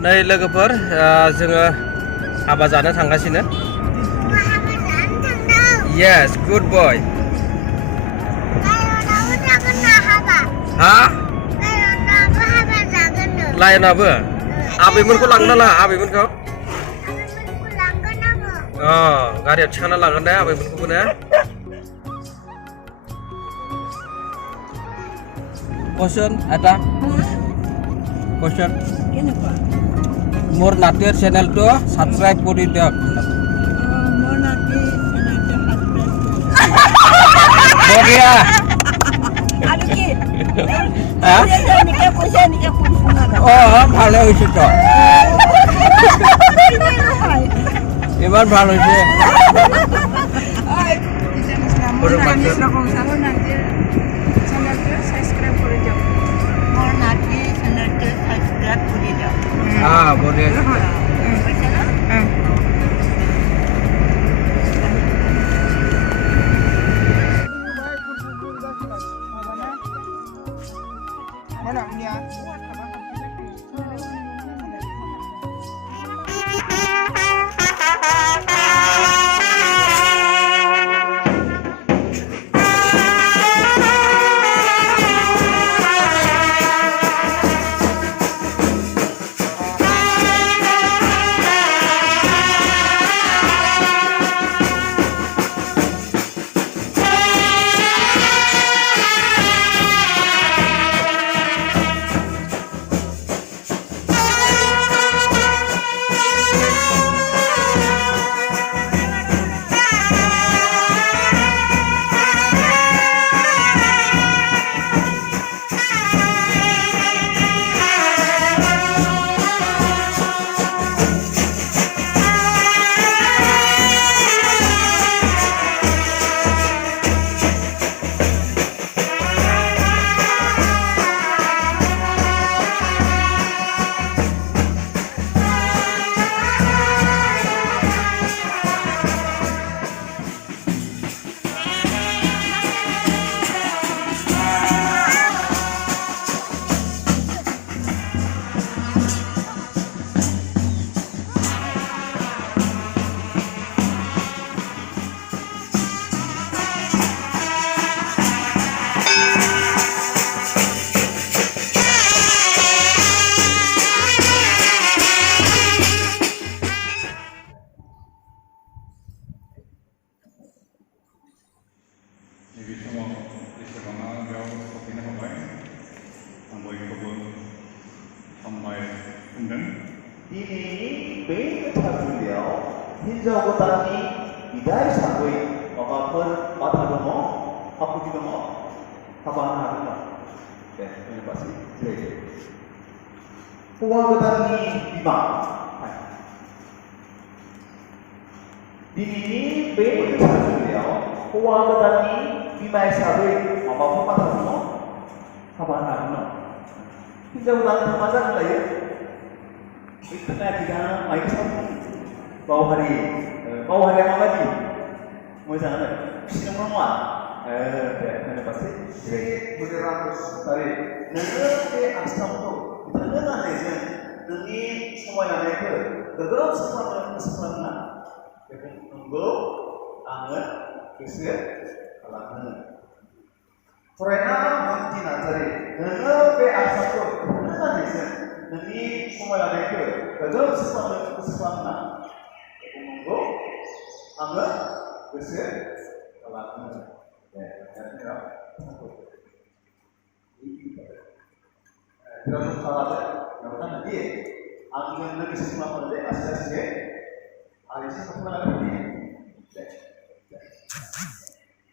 नै लोगोफोर जोङो हाबा जानो थांगासिनो। Yes, good boy. Ha? Layonaबो आबैमोनखौ लांना ला आबैमोनखौ। गारियाव थिखांना लांगोन दे आबैमोनखौबो ने। Question ada? Question. More Natir channel to subscribe করে দাও। More Natir channel to subscribe। Bogia। আরে কি? হ্যাঁ? নিকে পয়সা না। ও ভালো হইছে তো। এবার ভালো হইছে। More Natir channel to subscribe করে দাও। More Natir channel to subscribe করে দাও। boleh. Mana ini ya? Ini betul hinjau kotani idai sampai apapun patah demo, apa juga mau, apa anak demo. Ini pasti. Uang kotani lima. Ini betul uang kotani lima sampai apapun patah demo, apa anak demo. Hinjau kotani mana lagi? Itu kita main sama bawah hari apa lagi? Mau sana sini semua. Mana pasti? Boleh ratus tadi. Nanti asam tu kita dengar aja. Nanti semua yang naik ke, terus semua kesemuanya. Jadi tunggu, anget, kisah, kalangan. Karena nanti nanti. Nanti asam tu dengar aja. Nanti semua yang naik ke, terus semua kesemuanya. Tunggu, anget, kisah, kalangan. Terus salah yang nanti angin lagi semua pada asasnya hari ini semua lagi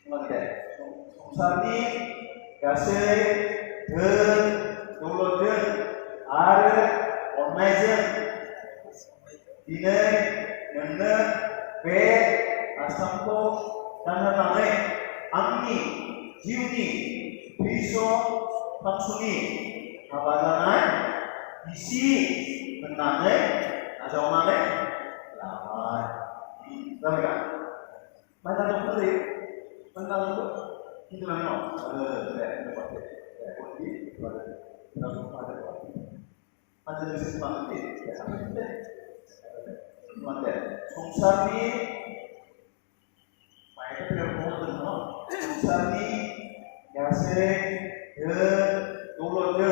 semua deh sari kasih download ada online ini mana asam ko dan lain angin jiuni pisau langsung kabaran isi benangnya ada orangnya lawan tahu tak mana tu tadi benang tu itu mana 만드는 것이 많은데, 그런데 송사리 마이크를 보는 건 송사리, 야생, 노로 등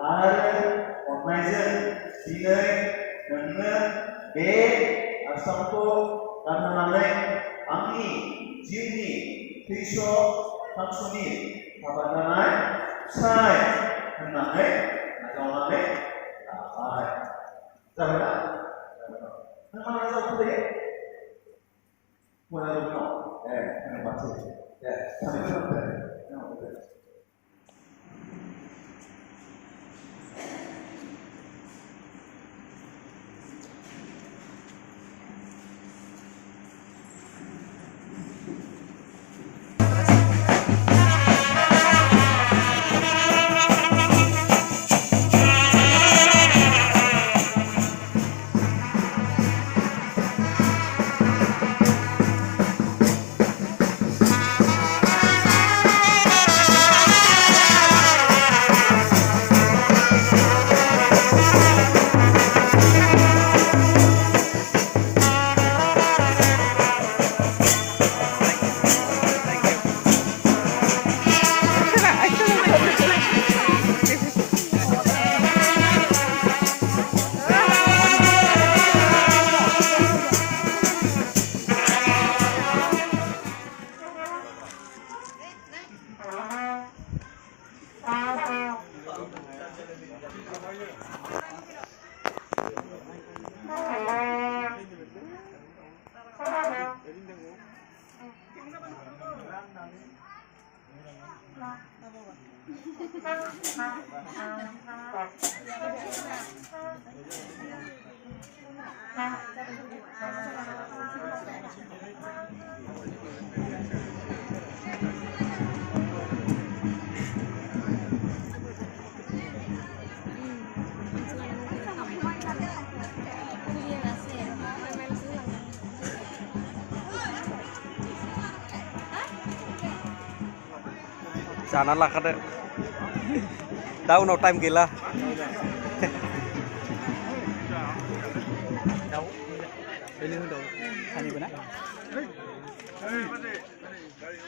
알을 온라인은 진행, 능는 개, 아sampo, 가능하는 angni, jini, tiso, maksuni, kabananai, sai, henanai, najonanai, nabai. Jangan. Mana jauh tu deh? Mana jauh tu? Mana baca? Sampai mana? Jangan lah kada. Dah no time gila.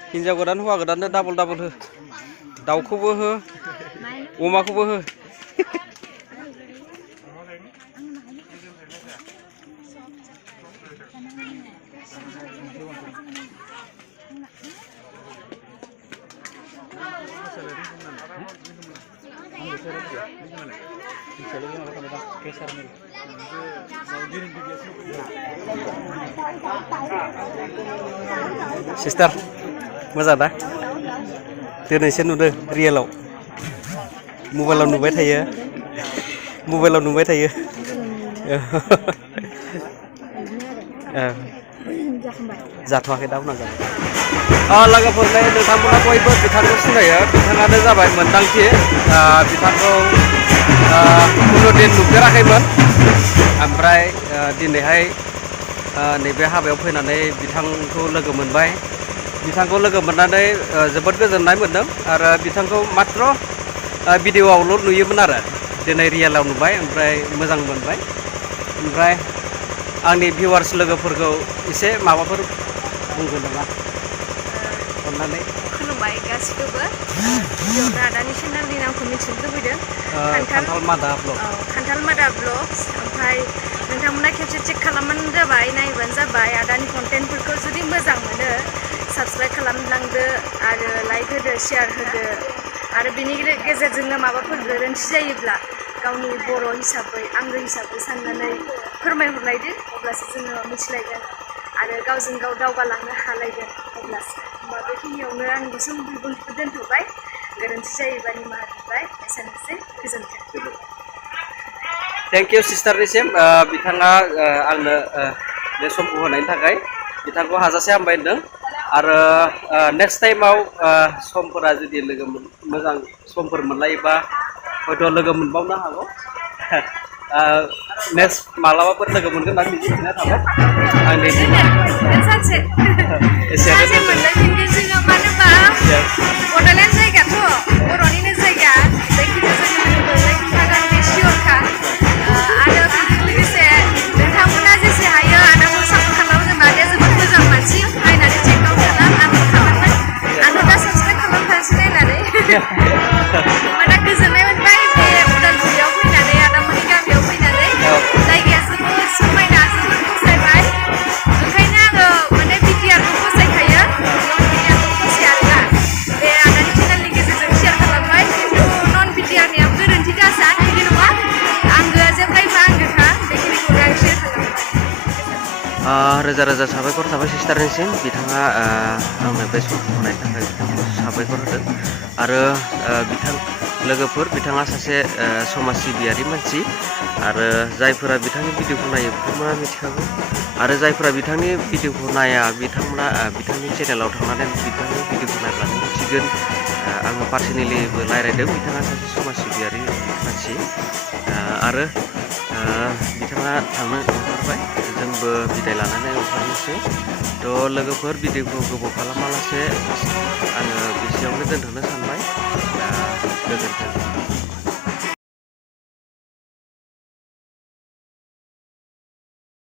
Hinjaw godan hौवा godan double double ho. Daukौबो ho. अमाखौबो ho. Sister, moजां दा? दिनैसो नुदों रियेलाव. मबाइलाव नुबाय थायो. मबाइलाव नुबाय थायो. जाथ'वाखै दा उनाव जागोन. लोगोफोरलाय नोंथांमोना बयबो बिथांखौ सिनायो. बिथाङानो जाबाय मोनदांथि. बिथांखौ कुनुदिन नुफेराखैमोन. ओमफ्राय दिनैहाय नैबे हाबायाव फैनानै बिथांखौ लोगो मोनबाय. बिथांखौ लोगो मोननानै जोबोद गोजोननाय मोनदों आरो बिथांखौ मात्र भिडिअ'आवल' नुयोमोन आरो दिनै रियेलाव नुबाय ओमफ्राय मोजां मोनबाय. ओमफ्राय आंनि भिउवार्स लोगोफोरखौ एसे माबाफोर बुंगोन नामा अननानै? खुलुमबाय गासिखौबो. गिबियावनो आदानि चेनेलनि नामखौ मिथिनो लुबैदों. खान्थाल मादा ब्लग. खान्थाल मादा ब्लग्स. ओमफ्राय नोंथांमोना खेबसे चेक खालामबानो जाबाय, नायबानो जाबाय. आदानि कन्टेन्टफोरखौ जुदि मोजां मोनो साबस्क्राइब खालामलांदो आरो लाइक होदो, शेयार होदो. आरो बिनि गेजेरजोंनो माबाफोर गोरोन्थि जायोब्ला गावनि बर' हिसाबै आंगो हिसाबै साननानै फोरमायहरलायदो. अब्लासो जोङो मिथिलायगोन आरो गावजों गाव दावगालांनो हालायगोन अब्लासो. होमबा बेखिनियावनो आं गुसुं बिबुंथिखौ दोनथ'बाय. गोरोन्थि जायोबा निमाहा बिबाय. एसेनोसै. गोजोन्थों. थेंक इउ सिस्टारनिसिम बिथाङा आंनो बे समखौ होनायनि थाखाय बिथांखौ हाजासे हामबाय होनदों. आरो नेक्स्ट टाइमाव समफोरा जुदि मोजां समफोर मोनलायोबा हयथ' लोगो मोनबावनो हागौ. नेक्स्ट मालाबाफोर लोगो मोनगोन होननानै मिजिंथिनाय थाबाय. आंनि सानसे मोनलायफिनगोन जोङो. मानो होनबा बड'लेण्ड जायगाथ' बर'निनो जायगा. जायखिजाया जोङो मोनलायफिनखागोन बे सियरखा. रोजा रोजा साबायखर थाबाय सिस्टारनिसिम बिथाङा आंनो बे समखौ होनायनि थाखाय बिथांखौ साबायखर होदों आरो लोगोफोर बिथाङा सासे समाज सिबियारि मानसि आरो जायफोरा बिथांनि भिडिअखौ नायो बिथांमोना मिथिखागौ आरो जायफोरा बिथांनि भिडिअखौ नाया बिथांमोना बिथांनि चेनेलाव थांनानै बिथांनि भिडिअखौ नायब्लानो मिथिगोन आङो पार्सनेलिबो रायज्लायदों बिथाङा सासे समाज सिबियारि मानसि आरो बिथाङा थांनो ओंखारबाय जोंबो बिदाय लानानै ओंखारनोसै थ' लोगोफोर भिडिअखौ गोबाव खालामालासे आङो बेसेयावनो दोनथ'नो सानबाय गोजोन्थों